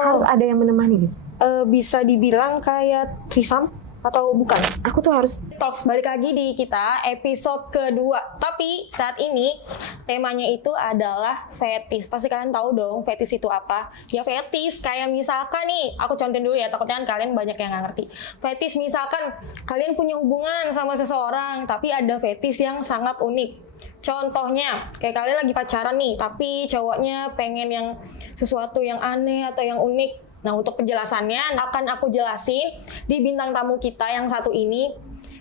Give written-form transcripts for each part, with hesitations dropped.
harus ada yang menemani gitu. Bisa dibilang kayak threesome atau bukan? Aku tuh harus Talks balik lagi di kita episode kedua. Tapi saat ini temanya itu adalah fetish. Pasti kalian tahu dong fetish itu apa? Ya fetish kayak misalkan nih, aku contohin dulu ya, takutnya kan kalian banyak yang nggak ngerti. Fetish misalkan kalian punya hubungan sama seseorang, tapi ada fetish yang sangat unik. Contohnya, kayak kalian lagi pacaran nih, tapi cowoknya pengen yang sesuatu yang aneh atau yang unik. Nah, untuk penjelasannya akan aku jelasin di bintang tamu kita yang satu ini.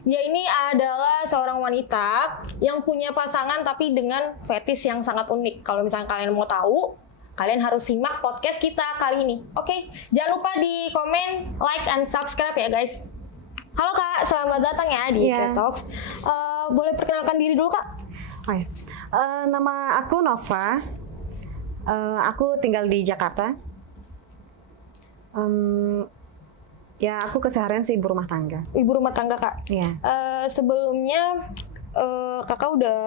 Dia ini adalah seorang wanita yang punya pasangan tapi dengan fetish yang sangat unik. Kalau misalnya kalian mau tahu, kalian harus simak podcast kita kali ini. Oke, jangan lupa di komen, like, and subscribe ya guys. Halo Kak, selamat datang ya di Talks. Boleh perkenalkan diri dulu Kak? Oh ya. Nama aku Nova. Aku tinggal di Jakarta. Ya aku keseharian sih ibu rumah tangga. Ibu rumah tangga Kak. Iya. Sebelumnya Kakak udah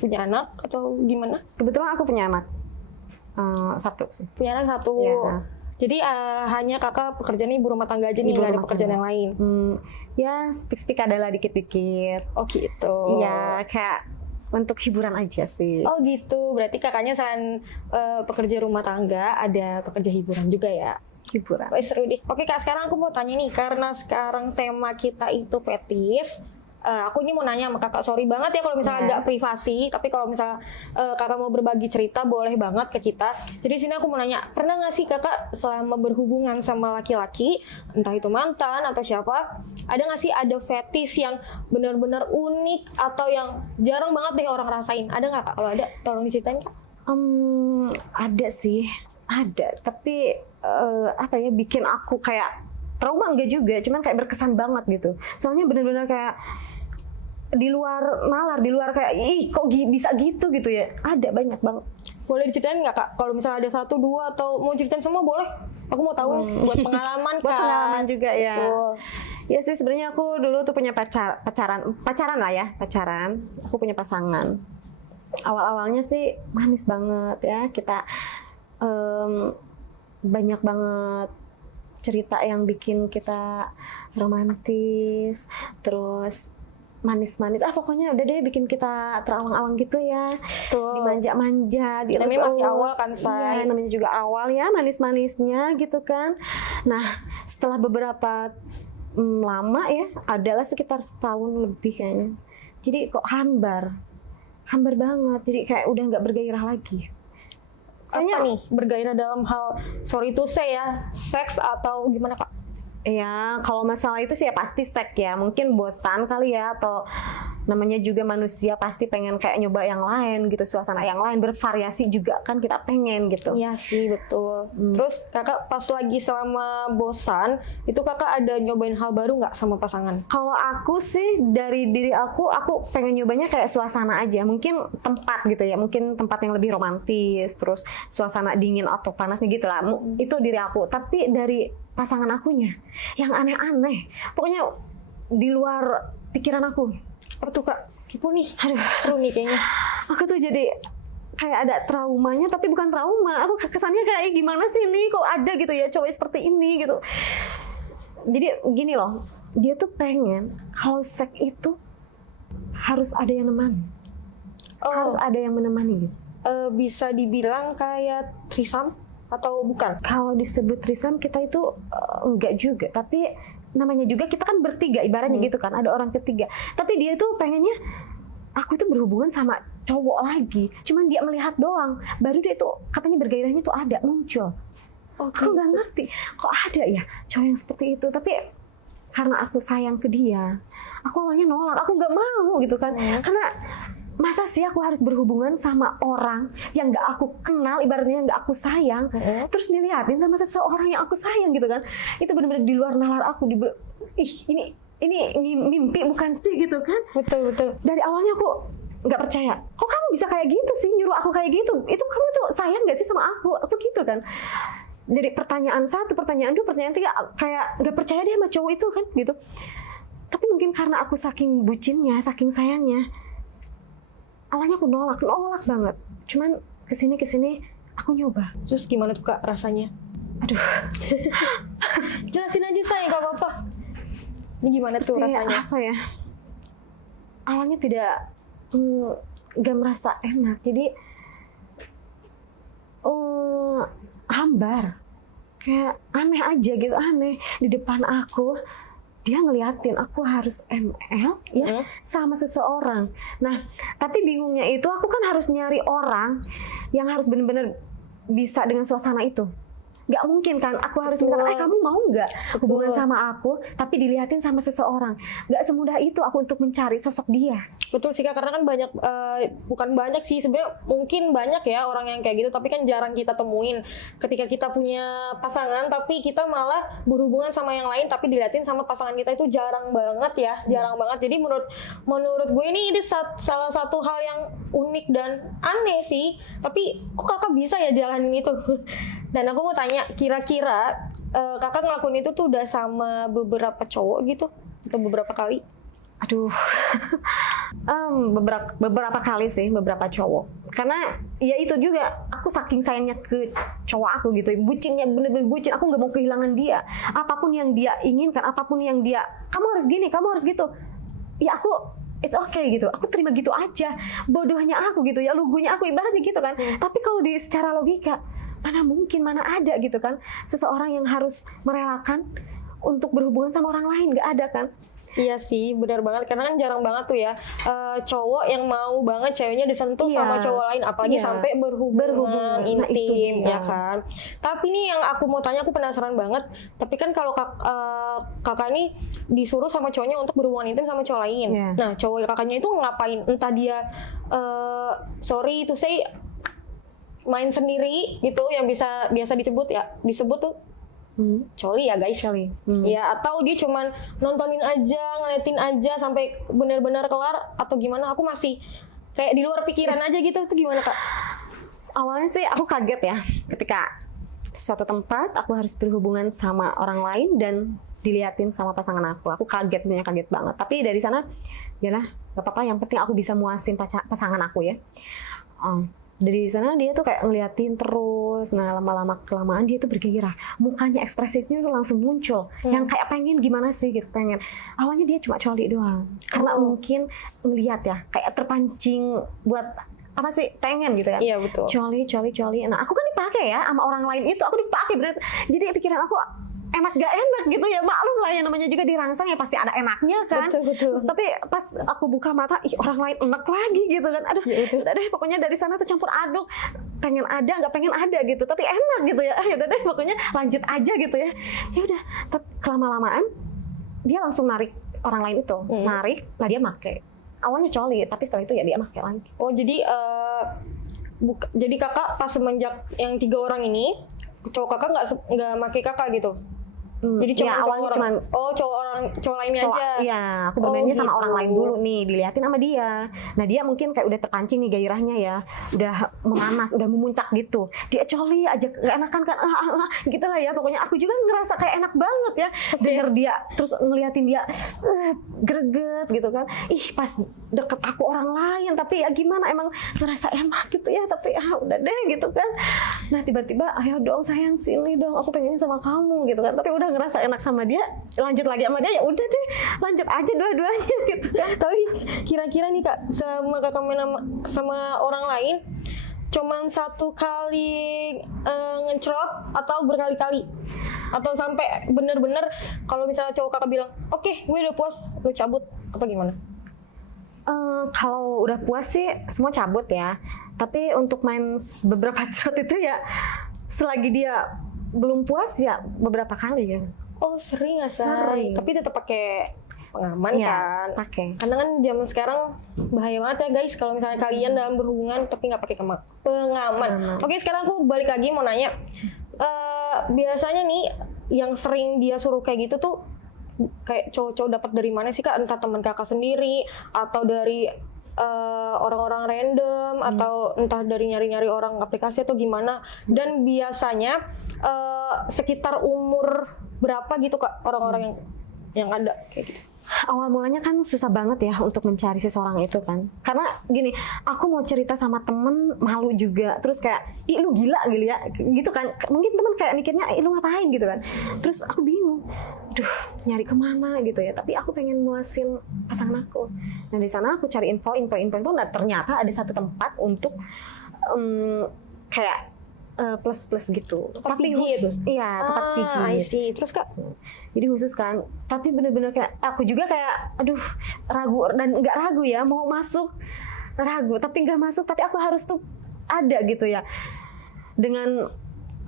punya anak atau gimana? Kebetulan aku punya anak satu sih. Punya anak satu. Iya. Jadi hanya Kakak pekerjaan ibu rumah tangga aja nih, nggak ada pekerjaan yang lain? Ya speak adalah dikit-dikit. Oh gitu. Iya, kayak untuk hiburan aja sih. Oh gitu. Berarti kakaknya selain pekerja rumah tangga, ada pekerja hiburan juga ya? Hiburan. Oh, seru deh. Oke Kak, sekarang aku mau tanya nih, karena sekarang tema kita itu fetish. Aku ini mau nanya sama kakak, sorry banget ya kalau misalnya agak privasi, tapi kalau misalnya kakak mau berbagi cerita boleh banget ke kita. Jadi sini aku mau nanya, pernah nggak sih kakak selama berhubungan sama laki-laki, entah itu mantan atau siapa, ada nggak sih ada fetish yang benar-benar unik atau yang jarang banget deh orang rasain? Ada nggak kak? Kalau ada, tolong diceritain kak. Ada sih, ada. Tapi apa ya, bikin aku kayak trauma enggak juga, cuman kayak berkesan banget gitu. Soalnya benar-benar kayak di luar nalar, di luar kayak ih kok bisa gitu ya. Ada banyak banget. Boleh diceritain nggak kak? Kalau misalnya ada 1, 2 atau mau ceritain semua boleh. Aku mau tahu nih buat pengalaman Buat kan. pengalaman juga ya. Betul. Ya sih sebenarnya aku dulu tuh punya pacaran lah ya, pacaran. Aku punya pasangan. Awal-awalnya sih manis banget ya, kita banyak banget cerita yang bikin kita romantis, terus manis-manis. Pokoknya udah deh bikin kita terawang-awang gitu ya. Tuh. Dimanja-manja, Namanya masih awal kan, Say. Iya, namanya juga awal ya, manis-manisnya gitu kan. Nah, setelah beberapa lama ya, adalah sekitar setahun lebih kayaknya. Jadi kok hambar banget. Jadi kayak udah nggak bergairah lagi. Apa nih bergairah dalam hal, sorry to say ya, seks atau gimana kak? Ya kalau masalah itu sih ya pasti seks ya, mungkin bosan kali ya, atau namanya juga manusia pasti pengen kayak nyoba yang lain gitu, suasana yang lain, bervariasi juga kan kita pengen gitu. Iya sih betul. Terus kakak pas lagi selama bosan itu kakak ada nyobain hal baru nggak sama pasangan? Kalau aku sih dari diri aku pengen nyobanya kayak suasana aja, mungkin tempat gitu ya, mungkin tempat yang lebih romantis, terus suasana dingin atau panasnya gitu lah. Itu diri aku. Tapi dari pasangan akunya yang aneh-aneh, pokoknya di luar pikiran aku. Apa tuh kak? Kipu nih, aduh seru nih kayaknya. Aku tuh jadi kayak ada traumanya, tapi bukan trauma. Aku kesannya kayak gimana sih nih, kok ada gitu ya cowok seperti ini gitu. Jadi gini loh, dia tuh pengen kalau seks itu harus ada yang menemani. Harus ada yang menemani gitu. Bisa dibilang kayak threesome atau bukan? Kalau disebut threesome kita itu enggak juga, tapi namanya juga kita kan bertiga ibaratnya gitu kan, ada orang ketiga. Tapi dia tuh pengennya aku itu berhubungan sama cowok lagi, cuman dia melihat doang, baru dia tuh katanya bergairahnya tuh ada muncul. Aku nggak ngerti kok ada ya cowok yang seperti itu. Tapi karena aku sayang ke dia, aku awalnya nolak, aku nggak mau gitu kan. Karena masa sih aku harus berhubungan sama orang yang nggak aku kenal, ibaratnya nggak aku sayang, terus dilihatin sama seseorang yang aku sayang gitu kan. Itu benar-benar di luar nalar aku. Ini mimpi bukan sih gitu kan. Betul. Dari awalnya aku nggak percaya, kok kamu bisa kayak gitu sih, nyuruh aku kayak gitu, itu kamu tuh sayang nggak sih sama aku gitu kan. Jadi pertanyaan 1, pertanyaan 2, pertanyaan 3, kayak nggak percaya deh sama cowok itu kan gitu. Tapi mungkin karena aku saking bucinnya, saking sayangnya, awalnya aku nolak banget. Cuman kesini aku nyoba. Terus gimana tuh kak rasanya? Aduh, Jelasin aja saya, nggak apa-apa. Ini gimana tuh seperti rasanya? apa ya? Awalnya nggak merasa enak, jadi hambar, kayak aneh aja gitu, aneh di depan aku. Dia ngeliatin aku harus ML ya sama seseorang. Nah, tapi bingungnya itu aku kan harus nyari orang yang harus benar-benar bisa dengan suasana itu. Nggak mungkin kan aku harus misalkan, kamu mau nggak hubungan sama aku tapi dilihatin sama seseorang. Nggak semudah itu aku untuk mencari sosok dia. Betul sih Kak, karena kan banyak, bukan banyak sih sebenarnya, mungkin banyak ya orang yang kayak gitu, tapi kan jarang kita temuin ketika kita punya pasangan tapi kita malah berhubungan sama yang lain tapi dilihatin sama pasangan kita. Itu jarang banget ya, jarang banget. Jadi menurut gue ini salah satu hal yang unik dan aneh sih, tapi kok kakak bisa ya jalanin itu? Dan aku mau tanya, kira-kira kakak ngelakuin itu tuh udah sama beberapa cowok gitu atau beberapa kali? Aduh, beberapa kali sih, beberapa cowok. Karena ya itu juga, aku saking sayangnya ke cowok aku gitu, bucinnya bener-bener bucin. Aku nggak mau kehilangan dia. Apapun yang dia inginkan, apapun yang dia, kamu harus gini, kamu harus gitu. Ya aku, it's okay gitu. Aku terima gitu aja. Bodohnya aku gitu ya, lugunya aku ibaratnya gitu kan. Tapi kalau secara logika, mana mungkin, mana ada gitu kan, seseorang yang harus merelakan untuk berhubungan sama orang lain, nggak ada kan? Iya sih, benar banget. Karena kan jarang banget tuh ya cowok yang mau banget ceweknya disentuh sama cowok lain, apalagi sampai berhubungan intim, ya kan. Tapi nih yang aku mau tanya, aku penasaran banget. Tapi kan kalau kakak nih disuruh sama cowoknya untuk berhubungan intim sama cowok lain. Nah, cowok kakaknya itu ngapain? Entah dia sorry to say main sendiri gitu, yang biasa disebut tuh coli ya guys. Ya, atau dia cuman nontonin aja, ngeliatin aja sampai benar-benar kelar, atau gimana? Aku masih kayak di luar pikiran aja gitu. Itu gimana Kak? Awalnya sih aku kaget ya ketika suatu tempat aku harus berhubungan sama orang lain dan diliatin sama pasangan aku. Aku kaget, sebenarnya kaget banget. Tapi dari sana yalah, gak apa-apa, yang penting aku bisa muasin pasangan aku ya. Dari sana dia tuh kayak ngeliatin terus. Nah, lama-lama kelamaan dia tuh bergairah, mukanya ekspresinya tuh langsung muncul, yang kayak pengen gimana sih gitu, pengen. Awalnya dia cuma coli doang, karena mungkin ngeliat ya, kayak terpancing buat apa sih, pengen gitu kan. Iya betul. Coli. Nah, aku kan dipakai ya sama orang lain itu, aku dipakai bener. Jadi pikiran aku, enak gak enak gitu ya, maklum lah, yang namanya juga dirangsang ya pasti ada enaknya kan. Betul. Tapi pas aku buka mata, orang lain enak lagi gitu kan. Aduh, udah deh, pokoknya dari sana tuh campur aduk, pengen ada nggak pengen ada gitu, tapi enak gitu ya. Udah deh, pokoknya lanjut aja gitu ya. Ya udah, kelama-lamaan dia langsung narik orang lain itu, narik lah, dia make. Awalnya coli, tapi setelah itu ya dia make lagi. Oh, jadi jadi kakak pas semenjak yang 3 orang ini, cowok kakak nggak make kakak gitu? Jadi cuma awalnya cowok lainnya aja. Iya, aku bermainnya sama orang lain dulu nih, diliatin sama dia. Nah, dia mungkin kayak udah terpancing nih gairahnya ya, udah memanas, udah memuncak gitu. Dia coli aja, nggak enakan kan, gitu lah ya. Pokoknya aku juga ngerasa kayak enak banget ya, denger dia terus ngeliatin dia greget gitu kan. Ih, pas deket aku orang lain, tapi ya gimana, emang ngerasa enak gitu ya. Tapi udah deh gitu kan. Nah, tiba-tiba, ayo dong sayang, sini dong, aku pengennya sama kamu gitu kan. Tapi udah ngerasa enak sama dia, lanjut lagi sama dia, ya udah deh, lanjut aja dua-duanya gitu kan. Tapi kira-kira nih Kak, sama kakak main sama orang lain cuman 1 kali ngecrot atau berkali-kali, atau sampai bener-bener kalau misalnya cowok kakak bilang oke, gue udah puas, lu cabut, apa gimana? Kalau udah puas sih semua cabut ya. Tapi untuk main beberapa shot itu ya, selagi dia belum puas ya beberapa kali ya. Oh, sering nggak sih? Sering. Tapi tetap pakai pengaman kan? Pakai. Karena kan zaman sekarang bahaya banget ya guys, kalau misalnya kalian dalam berhubungan tapi nggak pakai pengaman. Oke, sekarang aku balik lagi mau nanya, biasanya nih yang sering dia suruh kayak gitu tuh kayak cowok-cowok dapat dari mana sih Kak? Entah teman kakak sendiri atau dari orang-orang random, atau entah dari nyari-nyari orang aplikasi atau gimana. Dan biasanya sekitar umur berapa gitu Kak orang-orang yang ada kayak gitu? awal mulanya kan susah banget ya untuk mencari seseorang itu kan. Karena gini, aku mau cerita sama temen malu juga. Terus kayak, ih lu gila gitu ya, gitu kan. Mungkin temen kayak mikirnya, ih lu ngapain gitu kan. Terus aku bingung, duh nyari kemana gitu ya. Tapi aku pengen muasin pasangan aku. Nah di sana aku cari info. Nah ternyata ada satu tempat untuk kayak plus gitu. Tempat Tapi pijit. khusus, iya tempat pijit. I see. Terus Kak, Jadi khusus kan, tapi bener-bener kayak aku juga kayak aduh ragu dan nggak ragu ya mau masuk, ragu tapi nggak masuk, tapi aku harus tuh ada gitu ya dengan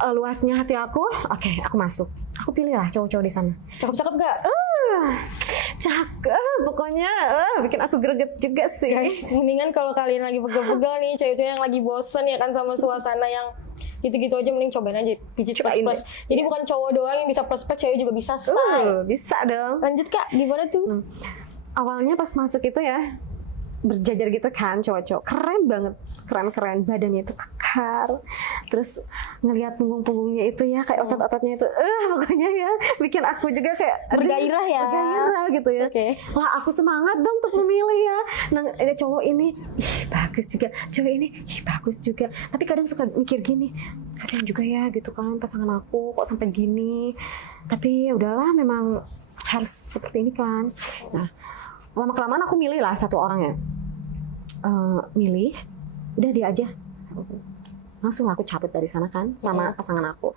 luasnya hati aku. Oke, aku masuk, aku pilih lah cowok-cowok di sana. cakep-cakep gak? Cakep pokoknya, bikin aku greget juga sih Guys, mendingan kalau kalian lagi pegel-pegel nih, cewek-cewek yang lagi bosen ya kan sama suasana yang gitu-gitu aja, mending cobain aja pijit Cobain plus-plus. deh. Jadi bukan cowok doang yang bisa plus-plus, cewek juga bisa, say. bisa dong. Lanjut Kak, gimana tuh? Awalnya pas masuk itu ya berjajar gitu kan, cowok-cowok keren banget, keren badannya itu kekar, terus ngelihat punggung-punggungnya itu ya kayak otot-ototnya itu pokoknya ya bikin aku juga kayak Bergairah ya. bergairah gitu ya. Oke. Wah aku semangat dong untuk memilih ya. Nah ada cowok ini ih bagus juga, cewek ini ih bagus juga, tapi kadang suka mikir gini, kasihan juga ya gitu kan pasangan aku kok sampai gini, tapi ya udahlah memang harus seperti ini kan. Nah lama-kelamaan aku milih lah satu orang ya, milih udah dia aja, langsung aku cabut dari sana kan sama pasangan aku.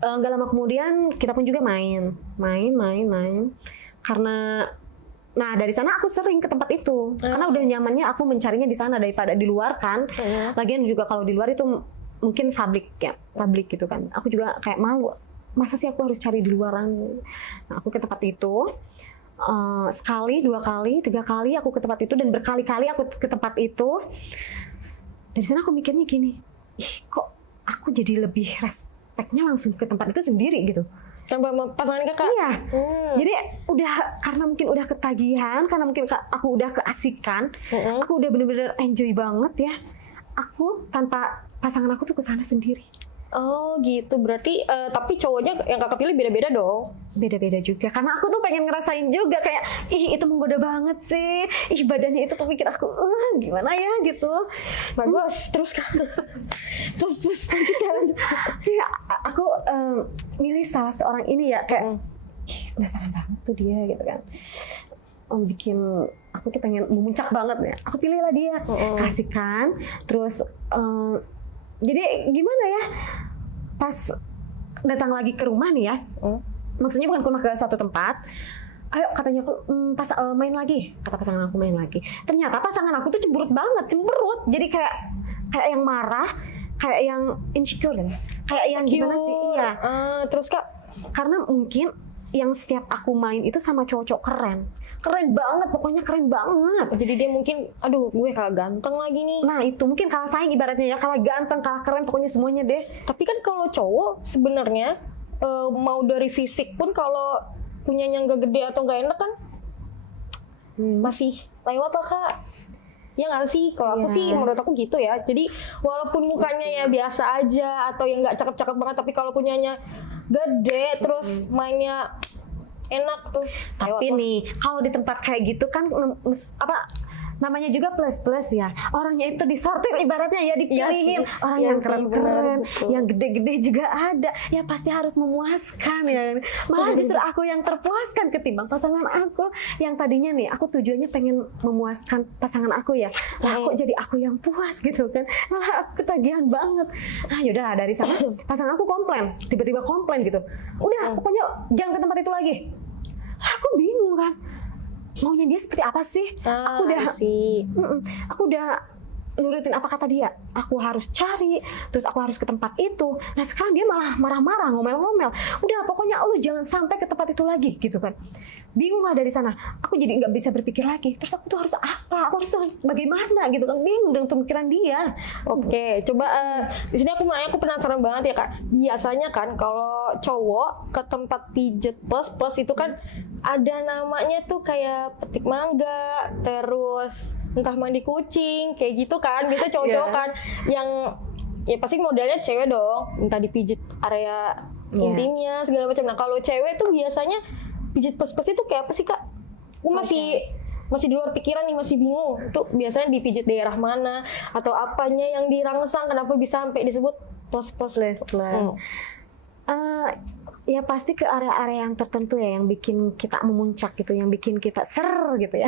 Nggak lama kemudian kita pun juga main karena nah dari sana aku sering ke tempat itu karena udah nyamannya aku mencarinya di sana daripada di luar kan. Lagian juga kalau di luar itu mungkin publik gitu kan, aku juga kayak malu, masa sih aku harus cari di luaran. Nah aku ke tempat itu sekali, 2 kali, 3 kali aku ke tempat itu dan berkali-kali aku ke tempat itu. Dari sana aku mikirnya gini, ih kok aku jadi lebih respeknya langsung ke tempat itu sendiri gitu. Tanpa pasangan Kakak? Iya. Jadi udah karena mungkin udah ketagihan, karena mungkin aku udah keasikan, aku udah bener-bener enjoy banget ya. Aku tanpa pasangan aku tuh ke sana sendiri. Oh gitu, berarti tapi cowoknya yang Kakak pilih beda-beda dong? Beda-beda juga, karena aku tuh pengen ngerasain juga kayak, ih itu menggoda banget sih, ih badannya itu tuh pikir aku, gimana ya gitu. Bagus, terus Kak. terus lanjut. Ya, aku milih salah seorang ini ya, kayak penasaran banget tuh dia gitu kan. Bikin aku tuh pengen memuncak banget ya. Aku pilihlah dia, kasihkan, terus jadi gimana ya? Pas datang lagi ke rumah nih ya, maksudnya bukan ke rumah, ke satu tempat. Ayo katanya aku main lagi, kata pasangan aku main lagi. Ternyata pasangan aku tuh cemberut banget, jadi kayak yang marah, kayak yang insecure kan, kayak yang gimana sih? Iya. Terus Kak? Karena mungkin yang setiap aku main itu sama cowok-cowok keren banget, pokoknya keren banget. Jadi dia mungkin, aduh gue kalah ganteng lagi nih. Nah itu mungkin kalah saing ibaratnya ya, kalah ganteng, kalah keren, pokoknya semuanya deh. Tapi kan kalau cowok sebenarnya mau dari fisik pun kalau punyanya nggak gede atau nggak enak kan masih lewat lah Kak. Ya nggak sih? Kalau aku sih menurut aku gitu ya. Jadi walaupun mukanya ya biasa aja atau yang nggak cakep-cakep banget, tapi kalau punyanya gede terus mainnya enak tuh. Tapi nih kalau di tempat kayak gitu kan namanya juga plus ya, orangnya itu disortir ibaratnya ya, dipilihin orang yang keren-keren, yang gede-gede juga ada, ya pasti harus memuaskan ya. Malah justru aku yang terpuaskan ketimbang pasangan aku yang tadinya nih aku tujuannya pengen memuaskan pasangan aku ya, lah kok jadi aku yang puas gitu kan, malah aku ketagihan banget. Yaudah dari sana pasangan aku tiba-tiba komplain gitu, udah pokoknya jangan ke tempat itu lagi. Aku bingung kan, maunya dia seperti apa sih? Aku udah nurutin apa kata dia. Aku harus cari, terus aku harus ke tempat itu. Nah sekarang dia malah marah-marah, ngomel-ngomel. Udah pokoknya lu jangan sampai ke tempat itu lagi gitu kan. Bingung lah dari sana. Aku jadi nggak bisa berpikir lagi. Terus aku tuh harus apa? Aku harus bagaimana gitu kan? Bingung dengan pemikiran dia. Oke, coba di sini aku aku penasaran banget ya Kak. Biasanya kan kalau cowok ke tempat pijet plus itu kan ada namanya tuh kayak petik mangga, terus entah mandi kucing, kayak gitu kan. Biasa cowok-cowok kan yang ya pasti modelnya cewek dong, entah dipijit area intimnya segala macam. Nah kalau cewek tuh biasanya pijit plus itu kayak apa sih Kak? Gue masih di luar pikiran nih, masih bingung. Itu biasanya dipijit daerah mana atau apanya yang dirangsang, kenapa bisa sampai disebut plus. Ya pasti ke area-area yang tertentu ya, yang bikin kita memuncak gitu, yang bikin kita ser gitu ya.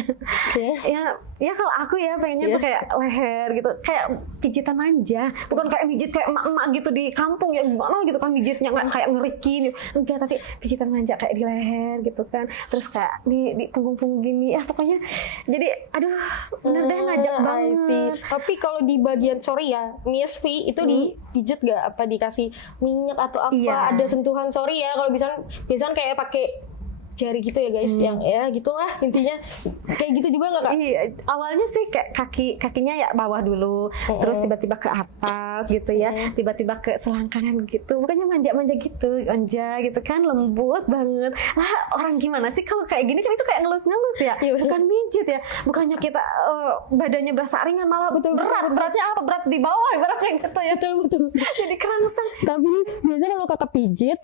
Ya kalau aku ya pengennya tuh kayak leher gitu, kayak pijitan manja, bukan kayak pijit kayak emak-emak gitu di kampung ya gimana gitu kan pijitnya nggak kayak ngerikin, enggak, tapi pijitan manja kayak di leher gitu kan, terus kayak di punggung-punggung gini ya pokoknya. Jadi aduh bener deh ngajak banget. Tapi kalau di bagian sorry ya, Miss V itu dipijit gak? Apa dikasih minyak atau apa? Iya. Ada sentuhan sorry ya, kalau biasanya kayak pakai jari gitu ya guys, yang ya gitulah intinya. Kayak gitu juga nggak Kak? Iya, awalnya sih kayak kakinya ya bawah dulu, terus tiba-tiba ke atas gitu ya, tiba-tiba ke selangkangan gitu, bukannya manja-manja gitu, manja gitu kan, lembut banget. Lah orang gimana sih kalau kayak gini kan, itu kayak ngelus-ngelus ya, bukan mijit ya, bukannya kita badannya berasa ringan, malah beratnya apa, berat di bawah ibaratnya gitu ya. Betul. Jadi kerangsang. Tapi biasanya kalau kakak pijit,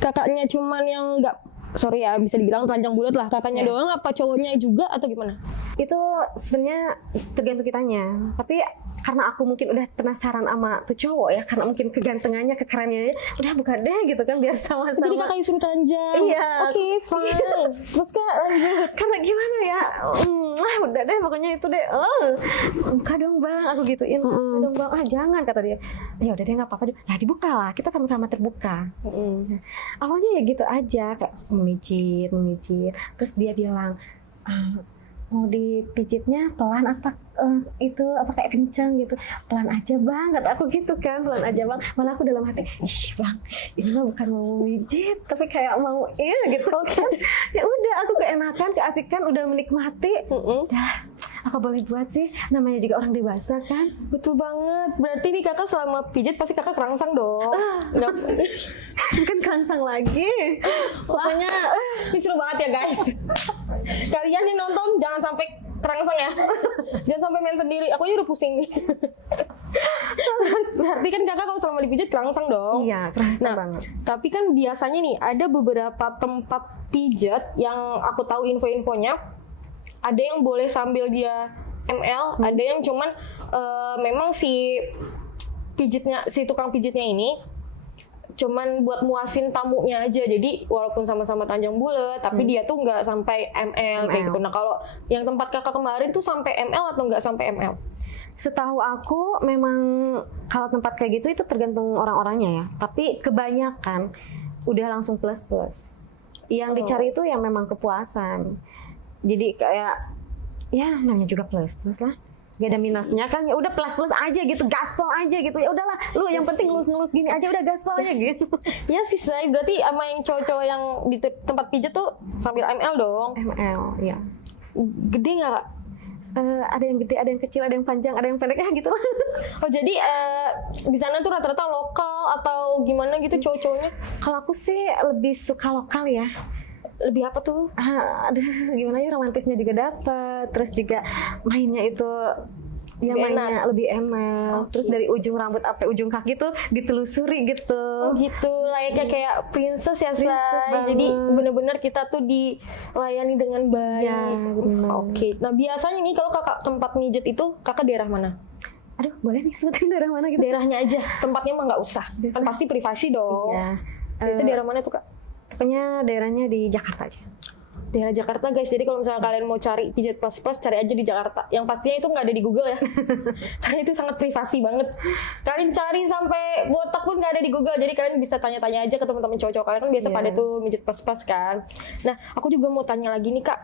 kakaknya cuman yang nggak, sorry ya bisa dibilang telanjang bulat lah, kakaknya doang apa cowoknya juga atau gimana? Itu sebenarnya tergantung kitanya, tapi karena aku mungkin udah penasaran sama tuh cowok ya, karena mungkin kegantengannya, kekerannya, udah buka deh gitu kan, biar sama-sama. Jadi kakaknya suruh telanjang. Iya. Oke, fine. Terus Kak lanjut. Karena gimana ya, udah deh pokoknya itu deh. Buka dong bang, aku gituin. Buka dong bang, jangan, kata dia. Ya udah deh nggak apa-apa. Nah dibuka lah, kita sama-sama terbuka. Awalnya ya gitu aja, kayak memijit. Terus dia bilang, mau dipijitnya pelan apa itu apa kayak kencang gitu, pelan aja bang, kata aku gitu kan, pelan aja bang. Malah aku dalam hati, ih bang ini mah bukan mau mijit tapi kayak mau gitu kan. Ya udah aku keenakan, keasikan, udah menikmati. Dah apa boleh buat sih, namanya juga orang dewasa kan. Betul banget. Berarti nih kakak selama pijit pasti kakak kerangsang dong. Bukan kerangsang lagi. Pokoknya ini seru banget ya guys. Kalian nih nonton jangan sampai kerangsang ya. Jangan sampai main sendiri. Aku aja udah pusing nih. Berarti kan kakak kalau selama dipijit kerangsang dong. Iya, kerangsang banget. Tapi kan biasanya nih ada beberapa tempat pijat yang aku tahu info-infonya. Ada yang boleh sambil dia ML, ada yang cuman memang si tukang pijitnya ini cuman buat muasin tamunya aja. Jadi walaupun sama-sama telanjang bulat, tapi dia tuh nggak sampai ML kayak gitu. Nah kalau yang tempat kakak kemarin tuh sampai ML atau nggak sampai ML? Setahu aku memang kalau tempat kayak gitu itu tergantung orang-orangnya ya. Tapi kebanyakan udah langsung plus. Yang dicari itu yang memang kepuasan. Jadi kayak ya namanya juga plus lah, gak ada minusnya kan, ya udah plus aja gitu, gaspol aja gitu, ya udahlah lu yang penting ngelus gini aja udah gaspol aja gitu. Ya sih saya berarti sama yang cowok-cowok yang di tempat pijat tuh sambil ML dong. ML ya. Gede nggak Kak? Ada yang gede, ada yang kecil, ada yang panjang, ada yang pendek ya gitu. Oh jadi di sana tuh rata-rata lokal atau gimana gitu cowok-cowoknya? Kalau aku sih lebih suka lokal ya. Lebih apa tuh? Aduh gimana ya, romantisnya juga dapat, terus juga mainnya itu yang mainnya lebih enak. Terus dari ujung rambut sampai ujung kaki tuh ditelusuri gitu. Oh gitu, layaknya kayak princess ya say. Jadi bener-bener kita tuh dilayani dengan baik. Ya, Oke. Nah biasanya nih kalau kakak tempat mijet itu kakak daerah mana? Aduh boleh nih sebutin daerah mana gitu? Daerahnya aja, tempatnya mah nggak usah. Kan pasti privasi dong. Iya. Biasanya daerah mana tuh Kak? Pokoknya daerahnya di Jakarta aja. Daerah Jakarta guys, jadi kalau misalnya kalian mau cari pijat plus cari aja di Jakarta. Yang pastinya itu nggak ada di Google ya. Karena itu sangat privasi banget. Kalian cari sampai botak pun nggak ada di Google. Jadi kalian bisa tanya-tanya aja ke teman-teman cowok-cowok kalian, kan biasa pada tuh pijat plus kan. Nah aku juga mau tanya lagi nih Kak,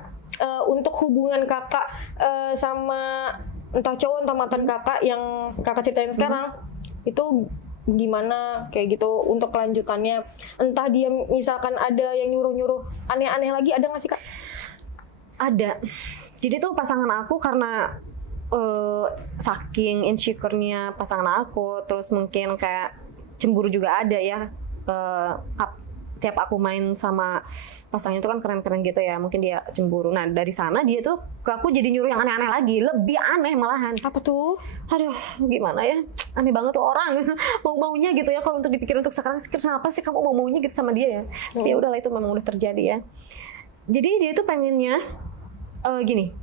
untuk hubungan kakak sama entah cowok entah mantan kakak yang kakak ceritain sekarang, itu gimana kayak gitu untuk kelanjutannya? Entah dia misalkan ada yang nyuruh-nyuruh aneh-aneh lagi, ada nggak sih Kak? Ada. Jadi tuh pasangan aku karena saking insecure-nya pasangan aku, terus mungkin kayak cemburu juga ada ya. Tiap aku main sama pasangannya itu kan keren-keren gitu ya, mungkin dia cemburu. Nah dari sana dia tuh ke aku jadi nyuruh yang aneh-aneh lagi, lebih aneh malahan. Apa tuh? Aduh gimana ya, aneh banget tuh orang. Mau-maunya gitu ya, kalau untuk dipikir untuk sekarang, kenapa sih kamu mau-maunya gitu sama dia ya. Tapi ya udahlah, itu memang udah terjadi ya. Jadi dia tuh pengennya gini,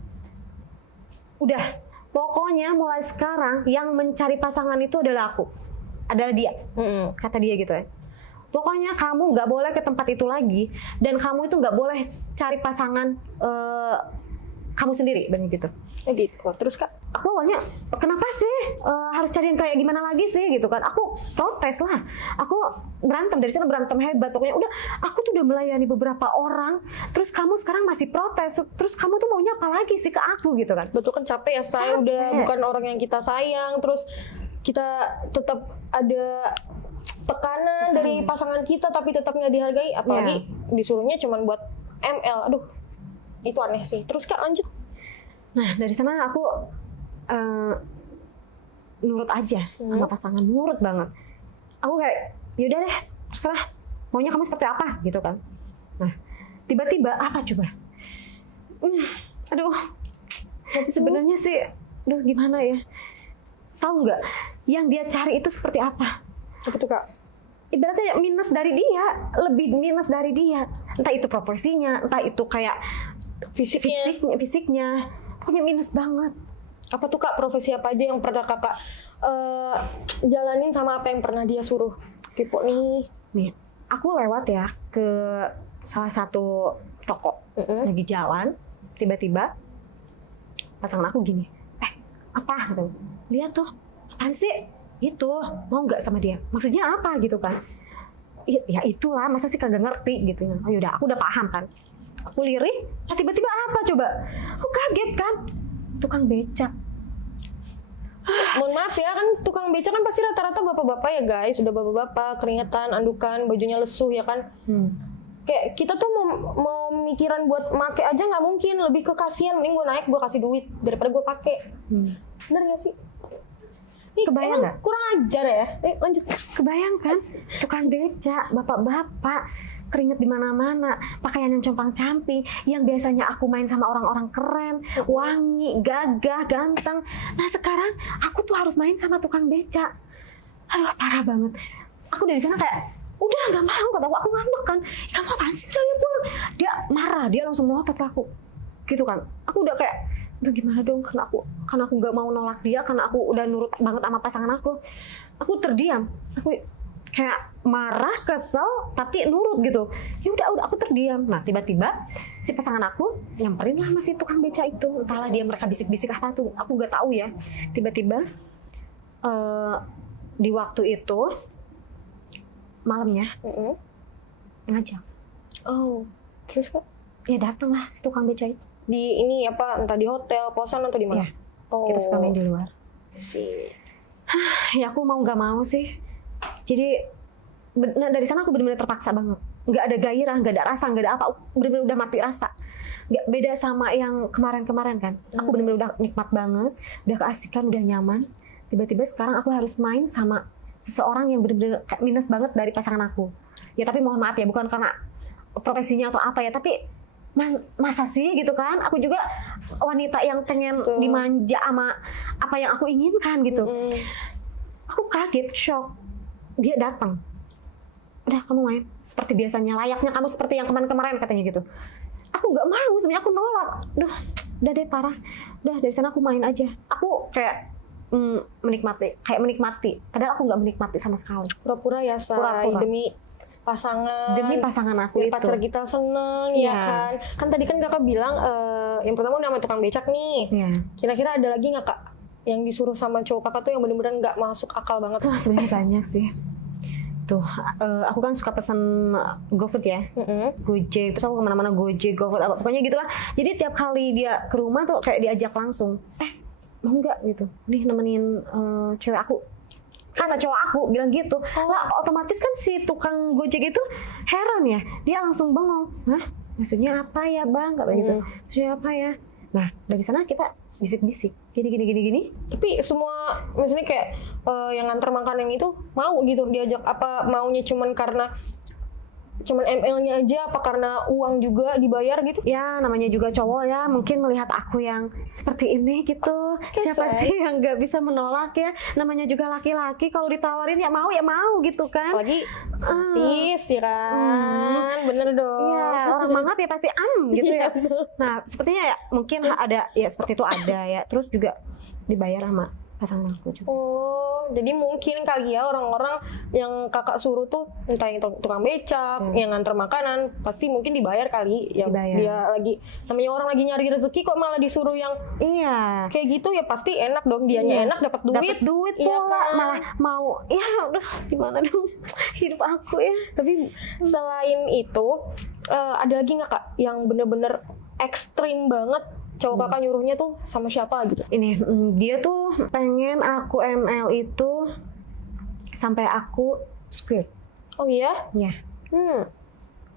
udah pokoknya mulai sekarang yang mencari pasangan itu adalah aku, adalah dia, kata dia gitu ya. Pokoknya kamu nggak boleh ke tempat itu lagi, dan kamu itu nggak boleh cari pasangan kamu sendiri, benar gitu. Gitu. Terus Kak, Aku awalnya kenapa sih harus cari yang kayak gimana lagi sih gitu kan? Aku protes lah, aku berantem dari sana, berantem hebat. Pokoknya udah, aku tuh udah melayani beberapa orang, terus kamu sekarang masih protes, terus kamu tuh maunya apa lagi sih ke aku gitu kan? betul kan capek ya, saya Capek. udah bukan orang yang kita sayang, terus kita tetap ada tekanan dari pasangan kita tapi tetap nggak dihargai, apalagi disuruhnya cuman buat ML. Aduh, itu aneh sih. Terus Kak lanjut. Nah dari sana aku nurut aja sama pasangan, nurut banget. Aku kayak yaudah deh, terserah maunya kamu seperti apa gitu kan. Nah tiba-tiba apa coba? Aduh, sebenarnya sih, aduh gimana ya? Tahu nggak yang dia cari itu seperti apa? Apa tuh Kak? Ibaratnya minus dari dia, lebih minus dari dia. Entah itu proporsinya, entah itu kayak fisiknya, pokoknya minus banget. Apa tuh Kak, profesi apa aja yang pernah Kakak jalanin sama apa yang pernah dia suruh? Tipe nih. Aku lewat ya ke salah satu toko, lagi jalan, tiba-tiba pasangan aku gini, apa gitu, lihat tuh, apaan sih? Itu mau nggak sama dia? Maksudnya apa gitu kan? Ya itulah, masa sih kagak ngerti gitu. Oh yaudah, aku udah paham kan. Aku lirik, nah tiba-tiba apa coba? Aku kaget kan, tukang becak. Mohon maaf ya, kan tukang beca kan pasti rata-rata bapak-bapak ya guys, sudah bapak-bapak, keringetan, andukan, bajunya lesuh ya kan. Kayak kita tuh mau mikiran buat make aja nggak mungkin, lebih ke kasihan, mending gue naik gue kasih duit daripada gue pakai. Bener nggak sih? Ih, Kebayang emang nggak? kurang ajar ya. Lanjut. Kebayang kan, tukang becak, bapak-bapak, keringet di mana-mana, pakaian yang compang-camping, yang biasanya aku main sama orang-orang keren, wangi, gagah, ganteng. Nah sekarang aku tuh harus main sama tukang becak. Aduh parah banget. Aku dari sana kayak, udah nggak mau, kata aku ngambek kan. Kamu apaan sih, udah ya pulang. Dia marah, dia langsung melotot ke aku. Gitu kan. Aku udah kayak, udah gimana dong, karena aku nggak mau nolak dia, karena aku udah nurut banget sama pasangan aku. Aku terdiam. Aku kayak marah, kesel, tapi nurut gitu. Ya udah aku terdiam. Nah tiba-tiba si pasangan aku nyamperin lah masih tukang beca itu. Entahlah dia, mereka bisik-bisik apa tuh, aku nggak tahu ya. Tiba-tiba di waktu itu malamnya ngajak. Oh, terus Kak? Ya datang lah si tukang beca itu. Di ini apa, entah di hotel, kosan atau di mana? Ya, kita suka main di luar. Sih. Ya aku mau nggak mau sih. Jadi nah dari sana aku benar-benar terpaksa banget. Nggak ada gairah, nggak ada rasa, nggak ada apa. Benar-benar udah mati rasa. Nggak beda sama yang kemarin-kemarin kan. Aku benar-benar udah nikmat banget, udah keasikan, udah nyaman. Tiba-tiba sekarang aku harus main sama seseorang yang benar-benar minus banget dari pasangan aku. Ya tapi mohon maaf ya, bukan karena profesinya atau apa ya, tapi masa sih gitu kan? Aku juga wanita yang pengen dimanja sama apa yang aku inginkan gitu. Aku kaget, shock. Dia datang. Udah kamu main seperti biasanya, layaknya kamu seperti yang kemarin-kemarin, katanya gitu. Aku nggak mau, sebenarnya aku nolak. Duh, udah deh parah. Udah dari sana aku main aja. Aku kayak menikmati. Padahal aku nggak menikmati sama sekali. Pura-pura ya, say. Demi pasangan aku biar itu. Pacar kita seneng ya kan. Kan tadi kan Kakak bilang yang pertama nama tukang becak nih. Kira-kira ada lagi nggak Kak yang disuruh sama cowok Kakak tuh yang bener-bener nggak masuk akal banget? Wah sebenarnya banyak sih. Tuh, aku kan suka pesan GoFood ya, Gojek, terus aku kemana-mana Gojek, GoFood, apa pokoknya gitulah. Jadi tiap kali dia ke rumah tuh kayak diajak langsung, mau nggak gitu, nih nemenin cewek aku. Kata cowok aku bilang gitu. Lah otomatis kan si tukang Gojek itu heran ya, dia langsung bengong. Hah? Maksudnya apa ya bang? Kata gitu. Maksudnya apa ya? Nah dari sana kita bisik-bisik, gini. Tapi semua, maksudnya kayak yang nganter makanan itu mau gitu diajak, apa maunya cuman karena cuman ML-nya aja, apa karena uang juga dibayar gitu? Ya namanya juga cowok ya, mungkin melihat aku yang seperti ini gitu. Siapa sih yang nggak bisa menolak ya? Namanya juga laki-laki, kalau ditawarin ya mau gitu kan. Apalagi Tis ya kan, bener dong. Iya, orang mangap ya pasti gitu Iya, ya. betul. Nah, sepertinya ya mungkin ada ya seperti itu ada ya. Terus juga dibayar sama pasangan aku juga. Oh, jadi mungkin kali ya orang-orang yang kakak suruh tuh entah yang tukang becak, yang nganter makanan, pasti mungkin dibayar kali. Yang Dibayar. dia lagi, namanya orang lagi nyari rezeki kok malah disuruh yang Iya. kayak gitu ya pasti enak dong. Dianya enak dapat duit. Dapat duit Iya pula, kan? malah mau ya udah gimana dong hidup aku ya. Tapi selain itu ada lagi nggak kak yang bener-bener ekstrim banget cowok kakak nyuruhnya tuh sama siapa gitu? Ini dia tuh pengen aku ML itu sampai aku squirt. Oh iya? Ya.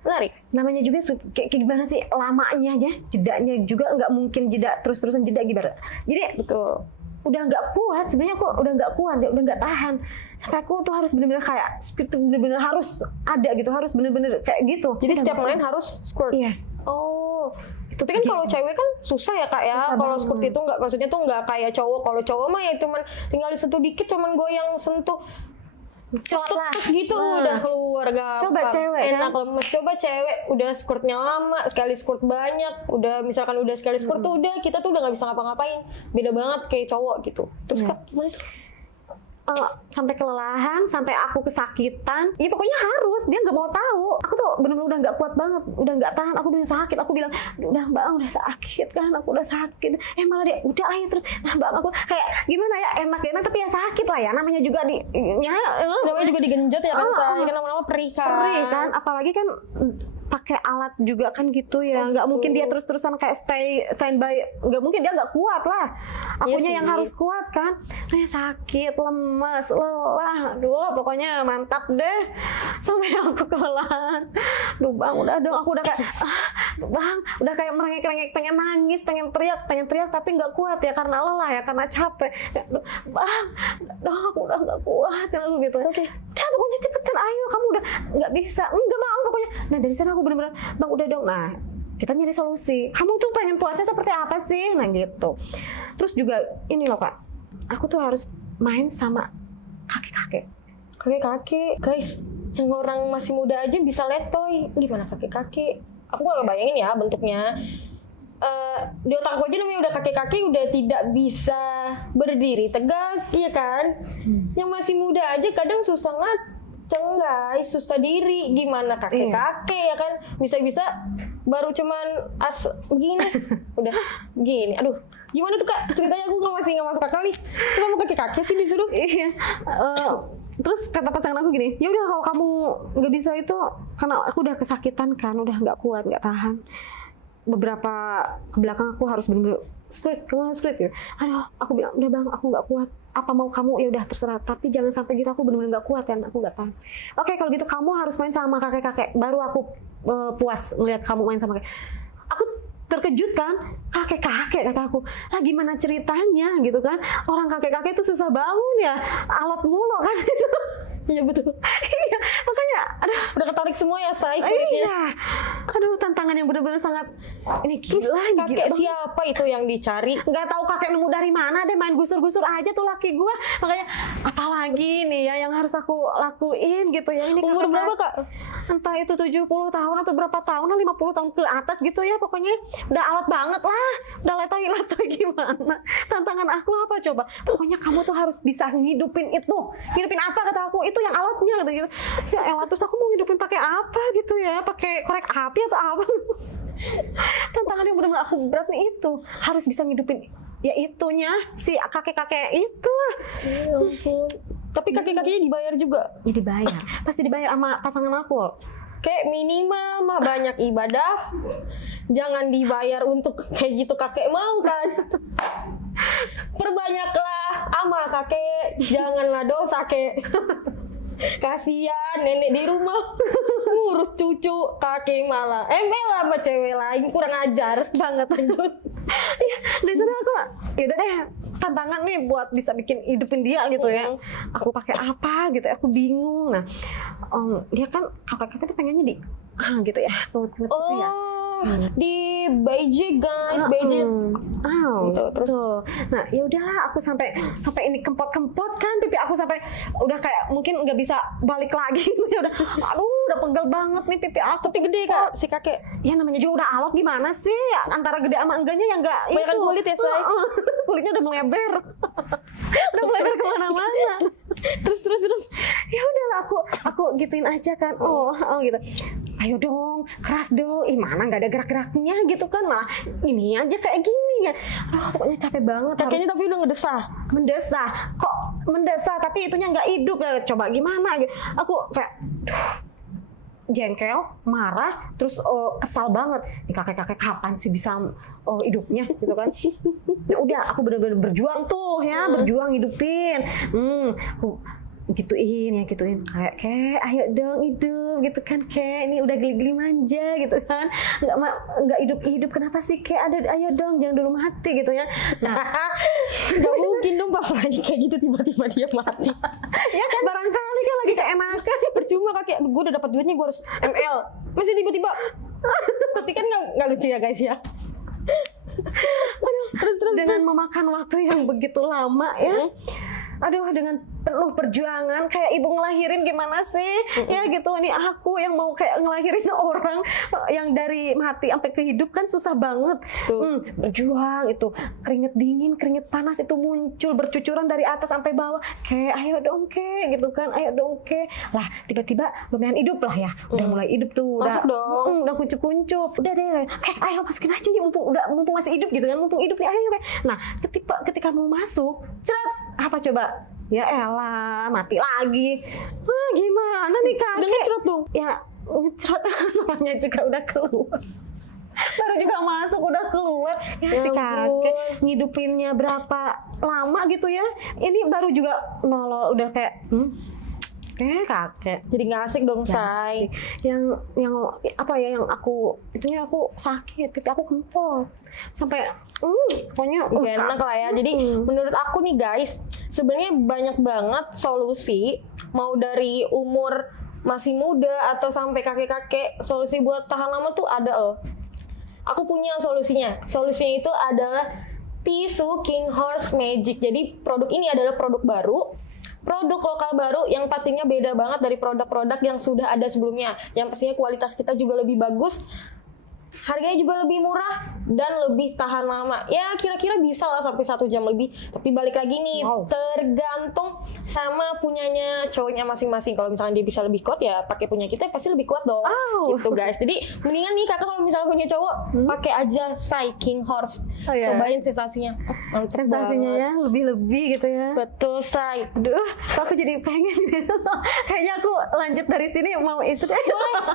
Menarik. Namanya juga kayak gimana sih lamanya aja, jedanya juga nggak mungkin jeda terus-terusan jeda gimana. Jadi Betul. udah nggak kuat sebenarnya, aku udah nggak kuat ya, udah nggak tahan sampai aku tuh harus bener-bener kayak squirt tuh bener-bener harus ada gitu, harus bener-bener kayak gitu. Jadi Udah setiap nggak main harus squirt. Iya. Oh, tapi kan kalau cewek kan susah ya kak ya. Susah Kalau banget. squirt itu nggak, maksudnya tuh nggak kayak cowok. Kalau cowok mah ya cuman tinggal disentuh dikit, cuman goyang sentuh, Cepat lah. gitu udah keluar gampang. Coba cewek, enak kan? lemes. Coba cewek udah squirtnya lama, sekali squirt banyak, udah misalkan udah sekali squirt tuh udah kita tuh udah nggak bisa ngapa-ngapain. Beda banget kayak cowok gitu. Terus Iya. kak gimana tuh? Sampai kelelahan, sampai aku kesakitan, ya pokoknya harus, dia nggak mau tahu. Aku tuh bener-bener udah nggak kuat banget, udah nggak tahan, aku bener sakit. Aku bilang, udah bang, udah sakit kan, aku udah sakit. Malah dia, udah ayo terus, bang aku kayak gimana ya, enak tapi ya sakit lah ya, namanya juga Namanya juga digenjot ya kan, saya kan lama-lama perih kan. perih kan, apalagi kan pakai alat juga kan gitu ya, nggak mungkin dia terus-terusan kayak standby, nggak mungkin, dia nggak kuat lah. Akunya Iya yang sih. harus kuat kan, sakit, lemas, lelah, aduh pokoknya mantap deh sampai aku kelelahan. Duh bang, udah dong, aku udah kayak bang, udah kayak merengek-rengek, pengen nangis, pengen teriak tapi nggak kuat ya karena lelah ya, karena capek. Bang, dong aku udah nggak kuat kan, aku gitu. Udah pokoknya cepetan, ayo kamu udah nggak bisa, nggak mau pokoknya. Nah dari sana aku bener-bener, bang udah dong. Nah kita nyari solusi, kamu tuh pengen puasnya seperti apa sih, nah gitu. Terus juga ini loh kak, aku tuh harus main sama kakek-kakek. Kakek-kakek, guys, yang orang masih muda aja bisa letoy, gimana kakek-kakek? Aku nggak bayangin ya bentuknya. Di otak aku aja namanya udah kakek-kakek udah tidak bisa berdiri tegak, iya kan? Yang masih muda aja kadang susah ngaceng guys, susah diri. Gimana kakek-kakek ya kan? Bisa-bisa baru cuman begini, udah gini. Aduh, gimana tuh kak? Ceritanya aku masih nggak masuk akal nih. Kamu kakek-kakek sih disuruh? Iya. Terus kata pasangan aku gini, ya udah kalau kamu nggak bisa itu karena aku udah kesakitan kan, udah nggak kuat, nggak tahan. Beberapa ke belakang aku harus bener-bener squirt, kamu harus squirt gitu. Aduh, aku bilang udah bang, aku nggak kuat. Apa mau kamu, ya udah terserah. Tapi jangan sampai gitu, aku bener-bener nggak kuat kan, aku nggak tahan. Oke kalau gitu kamu harus main sama kakek-kakek, baru aku puas ngelihat kamu main sama kakek. Aku terkejut kan, kakek-kakek kata aku. Lah gimana ceritanya gitu kan? Orang kakek-kakek itu susah bangun ya, alat mulu kan. Iya betul. Iya, makanya aduh, Udah ketarik semua ya say kulitnya. iya. Aduh, tantangan yang benar-benar sangat ini gila, ini Kakek gila banget. siapa itu yang dicari? Nggak tahu kakek nemu dari mana deh, main gusur-gusur aja tuh laki gue. Makanya apalagi nih ya yang harus aku lakuin gitu ya. Ini Umur berapa kak? Entah itu 70 tahun atau berapa tahun, 50 tahun ke atas gitu ya. Pokoknya udah alat banget lah. Udah letoy gimana. Tantangan aku apa coba? Pokoknya kamu tuh harus bisa ngidupin itu. Ngidupin apa kata aku? Itu yang alatnya gitu. Ya elah, terus aku mau ngidupin pakai apa gitu ya? Pakai korek api atau apa? Tantangan yang benar-benar aku berat nih itu. Harus bisa ngidupin ya itunya si kakek-kakek itulah. Ya ampun. Tapi kakek-kakeknya dibayar juga? Ya dibayar. Pasti dibayar sama pasangan aku. Kayak minimal mah banyak ibadah, jangan dibayar untuk kayak gitu kakek mau kan. Perbanyaklah amal kakek, janganlah dosa kek. Kasihan nenek di rumah ngurus cucu, kakek malah embel sama cewek lain, kurang ajar banget lanjut. Iya, dari sana aku ya udah deh, tantangan nih buat bisa bikin hidupin dia gitu ya. Aku pakai apa gitu, aku bingung. Nah, dia kan kakak-kakak tuh pengennya di gitu ya, gitu ya. di BJ guys, BJ. Gitu. Terus, nah ya udahlah, aku sampai ini kempot kan pipi aku, sampai udah kayak mungkin nggak bisa balik lagi. Ya udah, aduh udah pegel banget nih pipi aku. Tapi gede Kak si kakek. Ya namanya juga udah alot, gimana sih? Antara gede sama enggaknya yang enggak itu. Banyak kulit ya, Say. Kulitnya udah melebar. Udah melebar kemana-mana. Terus. Ya udahlah, aku gituin aja kan. Oh gitu. Ayo dong, keras dong. Mana nggak ada gerak-geraknya gitu kan, malah ini aja kayak gini ya. Aduh, pokoknya capek banget. Kakeknya tapi udah ngedesah. Kok mendesah tapi itunya nggak hidup ya. Coba gimana gitu. Aku kayak jengkel, marah, terus kesal banget. Nih kakek-kakek kapan sih bisa hidupnya gitu kan. Ya udah, aku bener-bener berjuang tuh ya, berjuang hidupin. Aku gituin kayak ayo dong hidup gitu kan, kayak ini udah geli-geli manja gitu kan, nggak hidup kenapa sih, kayak ayo dong jangan dulu mati gitu ya. Nah nggak mungkin dong pas lagi kayak gitu tiba-tiba dia mati. Ya kan barangkali kan lagi keenakan. Percuma kakek, gue udah dapat duitnya, gue harus ML, masih tiba-tiba mati kan nggak lucu ya guys ya. Terus dengan memakan waktu yang begitu lama ya. Aduh, dengan penuh perjuangan kayak ibu ngelahirin gimana sih ya gitu. Ini aku yang mau kayak ngelahirin orang yang dari mati sampai ke hidup kan susah banget. Berjuang itu, keringet dingin, keringet panas itu muncul bercucuran dari atas sampai bawah, kayak ayo dong gitu kan, ayo dong lah. Tiba-tiba lumayan hidup lah ya, udah mulai hidup tuh, masuk dong. Udah kuncup, udah deh, ayo masukin aja ya, mumpung masih hidup gitu kan, mumpung hidup nih, ayo. Nah ketika mau masuk, ceret, apa coba? Ya elah, mati lagi. Wah, gimana nih kakek? Udah ngecrot dong? Ya, ngecrot namanya juga udah keluar. Baru juga masuk udah keluar. Ya si kakek ngidupinnya berapa lama gitu ya. Ini baru juga nolol, udah kayak kakek. Jadi nggak asik dong, Say. Yang apa ya, yang aku sakit, tapi aku kempot sampai pokoknya gak enak lah ya. Jadi menurut aku nih guys, sebenarnya banyak banget solusi, mau dari umur masih muda atau sampai kakek-kakek, solusi buat tahan lama tuh ada loh. Aku punya solusinya. Solusinya itu adalah tisu King Horse Magic. Jadi produk ini adalah produk baru, produk lokal baru yang pastinya beda banget dari produk-produk yang sudah ada sebelumnya. Yang pastinya kualitas kita juga lebih bagus, harganya juga lebih murah dan lebih tahan lama. Ya kira-kira bisa lah sampai 1 jam lebih. Tapi balik lagi nih, tergantung sama punyanya cowoknya masing-masing. Kalau misalnya dia bisa lebih kuat, ya pakai punya kita pasti lebih kuat dong. Gitu guys. Jadi mendingan nih kakak kalau misalnya punya cowok, pakai aja King Horse. Cobain sensasinya. Sensasinya ya lebih-lebih gitu ya. Betul, Say. Aduh, aku jadi pengen gitu. Kayaknya aku lanjut dari sini mau itu deh.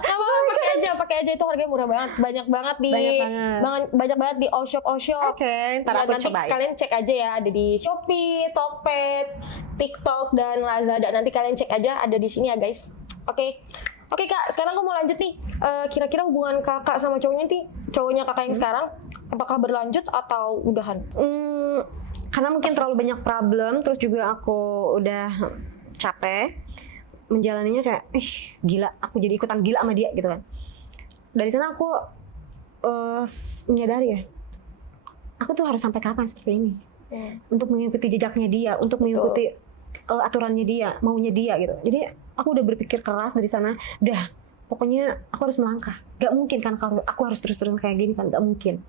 Boleh, pakai aja itu harganya murah banget. Banyak banget di all shop. Oke, ntar aku nanti cobain. Kalian cek aja ya, ada di Shopee, Tokped, TikTok dan Lazada. Nanti kalian cek aja, ada di sini ya guys. Oke Kak, sekarang aku mau lanjut nih. Kira-kira hubungan kakak sama cowoknya kakak yang sekarang, apakah berlanjut atau udahan? Karena mungkin terlalu banyak problem, terus juga aku udah capek menjalaninya, kayak gila, aku jadi ikutan gila sama dia gitu kan. Dari sana aku menyadari ya, aku tuh harus sampai kapan seperti ini, untuk mengikuti jejaknya dia, untuk mengikuti aturannya dia, maunya dia gitu. Jadi aku udah berpikir keras dari sana, udah pokoknya aku harus melangkah. Gak mungkin kan kalau aku harus terus-terusan kayak gini kan, gak mungkin.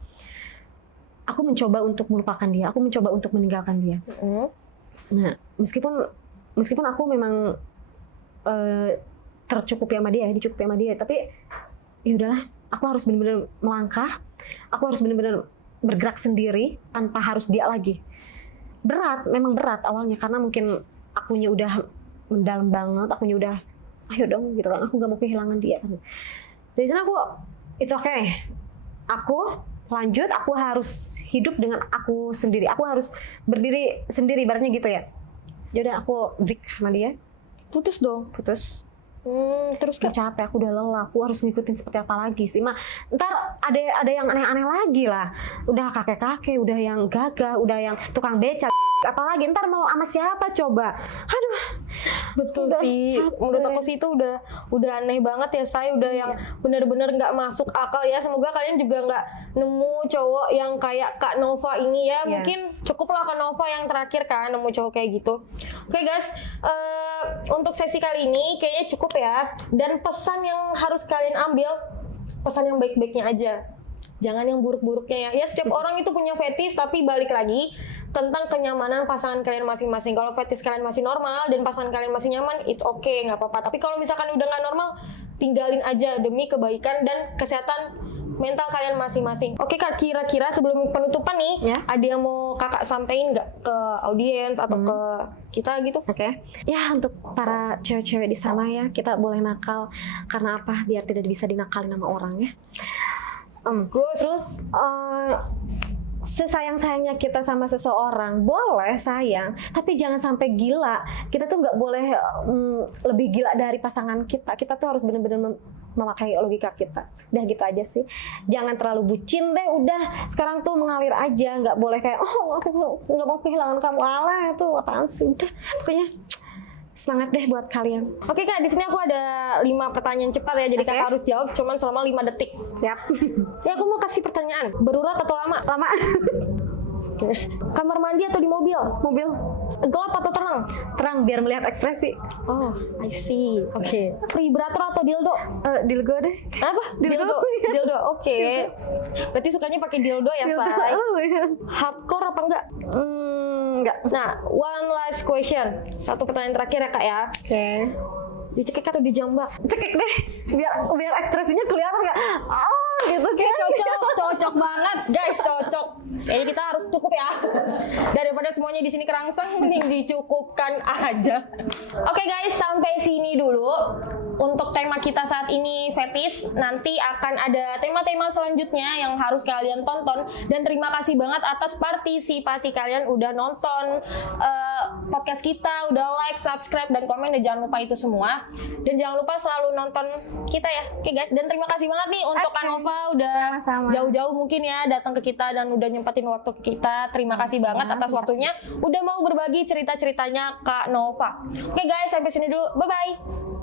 Aku mencoba untuk melupakan dia, aku mencoba untuk meninggalkan dia. Nah, meskipun aku memang tercukupi sama dia, dicukupi sama dia, tapi ya udahlah, aku harus benar-benar melangkah, aku harus benar-benar bergerak sendiri tanpa harus dia lagi. Memang berat awalnya, karena mungkin akunya udah mendalam banget, akunya udah ayo dong gitu kan, aku gak mau kehilangan dia kan. Dari sana aku it's okay, aku lanjut, aku harus hidup dengan aku sendiri, aku harus berdiri sendiri ibaratnya gitu ya. Jadi aku break sama dia, putus. Terus Udah Kak? capek, aku udah lelah, aku harus ngikutin seperti apa lagi sih. Ntar ada yang aneh-aneh lagi lah. Udah kakek-kakek, udah yang gagah, udah yang tukang beca. Apalagi ntar mau sama siapa coba? Aduh, Betul udah sih, capek. menurut aku sih itu udah aneh banget ya, saya udah yang bener-bener nggak masuk akal ya. Semoga kalian juga nggak nemu cowok yang kayak Kak Nova ini ya. Iya. Mungkin cukuplah Kak Nova yang terakhir kan nemu cowok kayak gitu. Oke guys, untuk sesi kali ini kayaknya cukup ya. Dan pesan yang harus kalian ambil, pesan yang baik-baiknya aja. Jangan yang buruk-buruknya ya. Ya setiap orang itu punya fetish, tapi balik lagi tentang kenyamanan pasangan kalian masing-masing. Kalau fetish kalian masih normal dan pasangan kalian masih nyaman, it's okay, nggak apa-apa. Tapi kalau misalkan udah nggak normal, tinggalin aja demi kebaikan dan kesehatan mental kalian masing-masing. Oke Kak, kira-kira sebelum penutupan nih, Ya. ada yang mau Kakak sampein nggak ke audiens atau ke kita gitu? Oke. Ya, untuk para cewek-cewek di sana ya, kita boleh nakal karena apa? Biar tidak bisa dinakalin sama orang ya. Terus sesayang-sayangnya kita sama seseorang boleh sayang, tapi jangan sampai gila. Kita tuh nggak boleh lebih gila dari pasangan kita. Kita tuh harus benar-benar memakai logika kita. Udah gitu aja sih. Jangan terlalu bucin deh. Udah sekarang tuh mengalir aja. Nggak boleh kayak aku nggak mau kehilangan kamu. Alah itu apaan sih? Udah pokoknya semangat deh buat kalian. Oke Kak, di sini aku ada 5 pertanyaan cepat ya, jadi Oke. Kakak harus jawab cuman selama 5 detik. Siap. Ya aku mau kasih pertanyaan, berurat atau lama? Lama. Kamar mandi atau di mobil? Mobil Gelap atau terang? terang biar melihat ekspresi. Oh, I see. Oke. Vibrator atau dildo? Dildo deh. Apa? Dildo. Dildo. Oke. Berarti sukanya pakai dildo ya, Say? Oh, iya. Hardcore apa enggak? Enggak. Nah, one last question. Satu pertanyaan terakhir ya, Kak ya. Oke. Dicekik atau dijambak? Cekik deh. Biar ekspresinya kelihatan kayak gitu kayak Cocok banget, guys, cocok. Jadi kita harus cukup ya. Daripada semuanya di sini kerangsang, mending dicukupkan aja. Oke guys, sampai sini dulu untuk tema kita saat ini fetish. Nanti akan ada tema-tema selanjutnya yang harus kalian tonton. Dan terima kasih banget atas partisipasi kalian udah nonton podcast kita, udah like, subscribe, dan komen. Dan jangan lupa itu semua. Dan jangan lupa selalu nonton kita ya. Oke guys, dan terima kasih banget nih untuk Kak Nova udah Sama-sama. jauh-jauh mungkin ya datang ke kita dan udah nyempatin waktu ke kita. Terima kasih banget atas waktunya. Udah mau berbagi cerita-ceritanya Kak Nova. Oke guys, sampai sini dulu. Bye-bye.